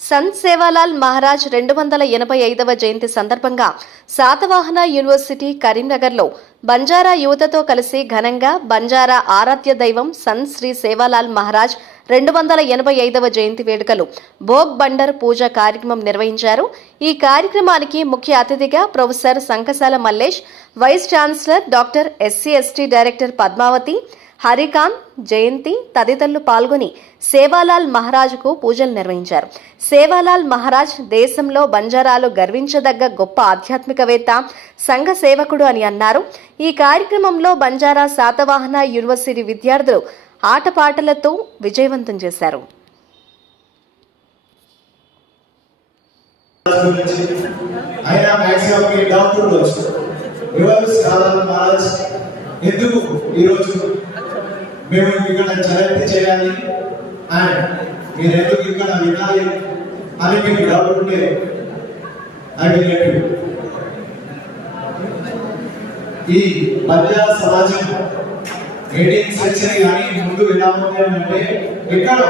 సంత్ సేవాలాల్ మహారాజ్ 285వ జయంతి సందర్భంగా శాతవాహన యూనివర్సిటీ కరీంనగర్లో బంజారా యువతతో కలిసి ఘనంగా బంజారా ఆరాధ్య దైవం సంత్ శ్రీ సేవాలాల్ మహారాజ్ 285వ జయంతి వేడుకలు భోగ్ బండర్ పూజ కార్యక్రమం నిర్వహించారు. ఈ కార్యక్రమానికి ముఖ్య అతిథిగా professor Sankasala Mallesh, vice chancellor doctor SC/ST director Padmavathi, Harikanth, Jayanthi తదితరులు పాల్గొని సేవాలాల్ మహారాజ్కు పూజలు నిర్వహించారు. సేవాలాల్ మహారాజ్ దేశంలో బంజారాలు గర్వించదగ్గ గొప్ప ఆధ్యాత్మికవేత్త, సంఘ సేవకుడు అని అన్నారు. ఈ కార్యక్రమంలో బంజారా శాతవాహన యూనివర్సిటీ విద్యార్థులు ఆటపాటలతో విజయవంతం చేశారు. ఎందుకు ఈరోజు మేము ఇక్కడ జయంతి చేయాలి అండ్ మీరు ఎందుకు ఇక్కడ వినాలి అని మీకు డౌట్ ఉంటే ఈ బంజారా సమాజం 18th సెంచరీ కానీ ముందు ఎలా ఉండేదంటే ఇక్కడ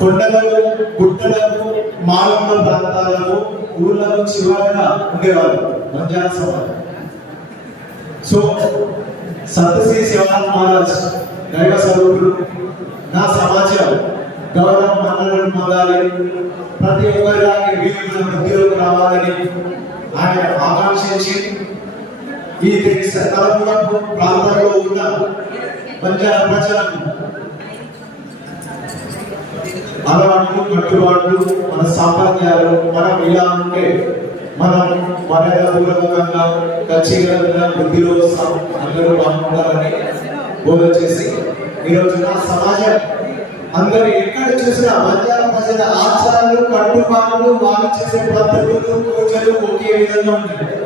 కొండలకు, గుట్టలకు, మారుమూల ప్రాంతాలకు, ఊర్లకు చివరగా ఉండేవారు బంజారా సమాజం. సో సంత్ శ్రీ సేవాలాల్ మహారాజ్ దైవ స్వరూపుడు, నా సమాజం గౌరవ మన్ననలు పొందాలి, ప్రతి ఒక్కరిలాగే వీరుల వృద్ధిలోకి రావాలని ఆయన ఆకాంక్షించి ఈ తలపురపు ప్రాంతంలో ఉన్న బంజారా ప్రజలకు అలవాట్లు, కట్టుబాట్లు, మన సాంప్రదాయాలు మనం ఇలా ఉంటే మనం మర్యాదపూర్వకంగా ఖచ్చితంగా వృద్ధిలో అందరూ బాగుంటారని బోధన చేసి ఈరోజు నా సమాజం అందరూ ఎక్కడ చూసినా బంజారా ప్రజల ఆచారాలు, కట్టుబాట్లు, వాళ్ళు చేసే పద్ధతులు, పూజలు ఒకే విధంగా ఉంటాయి.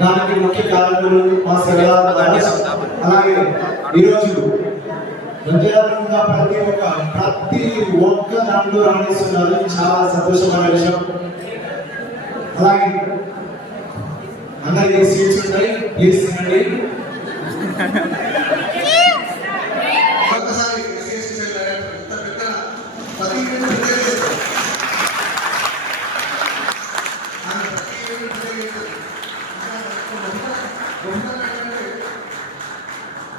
దానికి ముఖ్య కారణాలు మా సేవాలాల్ మహారాజ్. అలాగే ఈరోజు బంజారా ప్రతి ఒక్క దాంట్లో రాణిస్తున్నారు, చాలా సంతోషమైన విషయం. అలాగే అందరికీ సీట్స్ ఉంటాయి, ప్లీజ్ తినండి.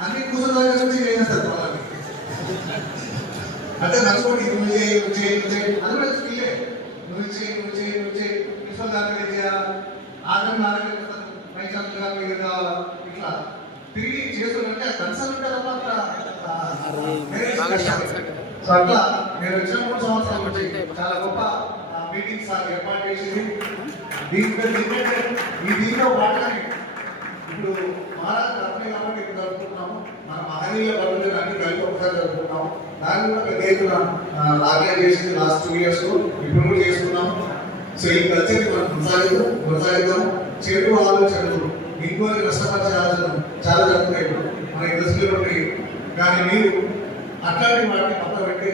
అన్ని కూర్చోని చేస్తారు అంటే నడుచుకోండి, నువ్వు చేయి అందరూ స్కిల్లే, నువ్వు చేయి ప్రిన్సిపల్ గారు చేయాలి, ఆగ్రహం మైచాంగ్ గారు ఇట్లా తిరిగి చేస్తుంటే కన్సల్ట్ సో అట్లా నేను వచ్చిన 3 సంవత్సరాల నుంచి చాలా గొప్ప మీటింగ్స్ ఏర్పాటు చేసింది. దీంట్లో పాటని ఇప్పుడు మహారాజ్ తప్పని కాబట్టి ఇప్పుడు జరుపుకుంటున్నాము. మన మహనీయుల బడులు అన్ని కలిపి ఒకసారి జరుపుకుంటున్నాము. దాన్ని కూడా పెద్ద ఎత్తున ఆర్గనైజ్ చేసింది లాస్ట్ 2 years ఇప్పుడు కూడా చేసుకున్నాము. సో ఈ కల్చర్ని మనం కొనసాగిద్దాము. చెడు ఆలోచనలు, ఇంకోని కష్టపరిచే ఆలోచనలు చాలా జరుగుతున్నాయి మన ఇండస్ట్రీలో ఉన్నాయి. కానీ మీరు అట్లాంటి వాటిని పక్కన పెట్టి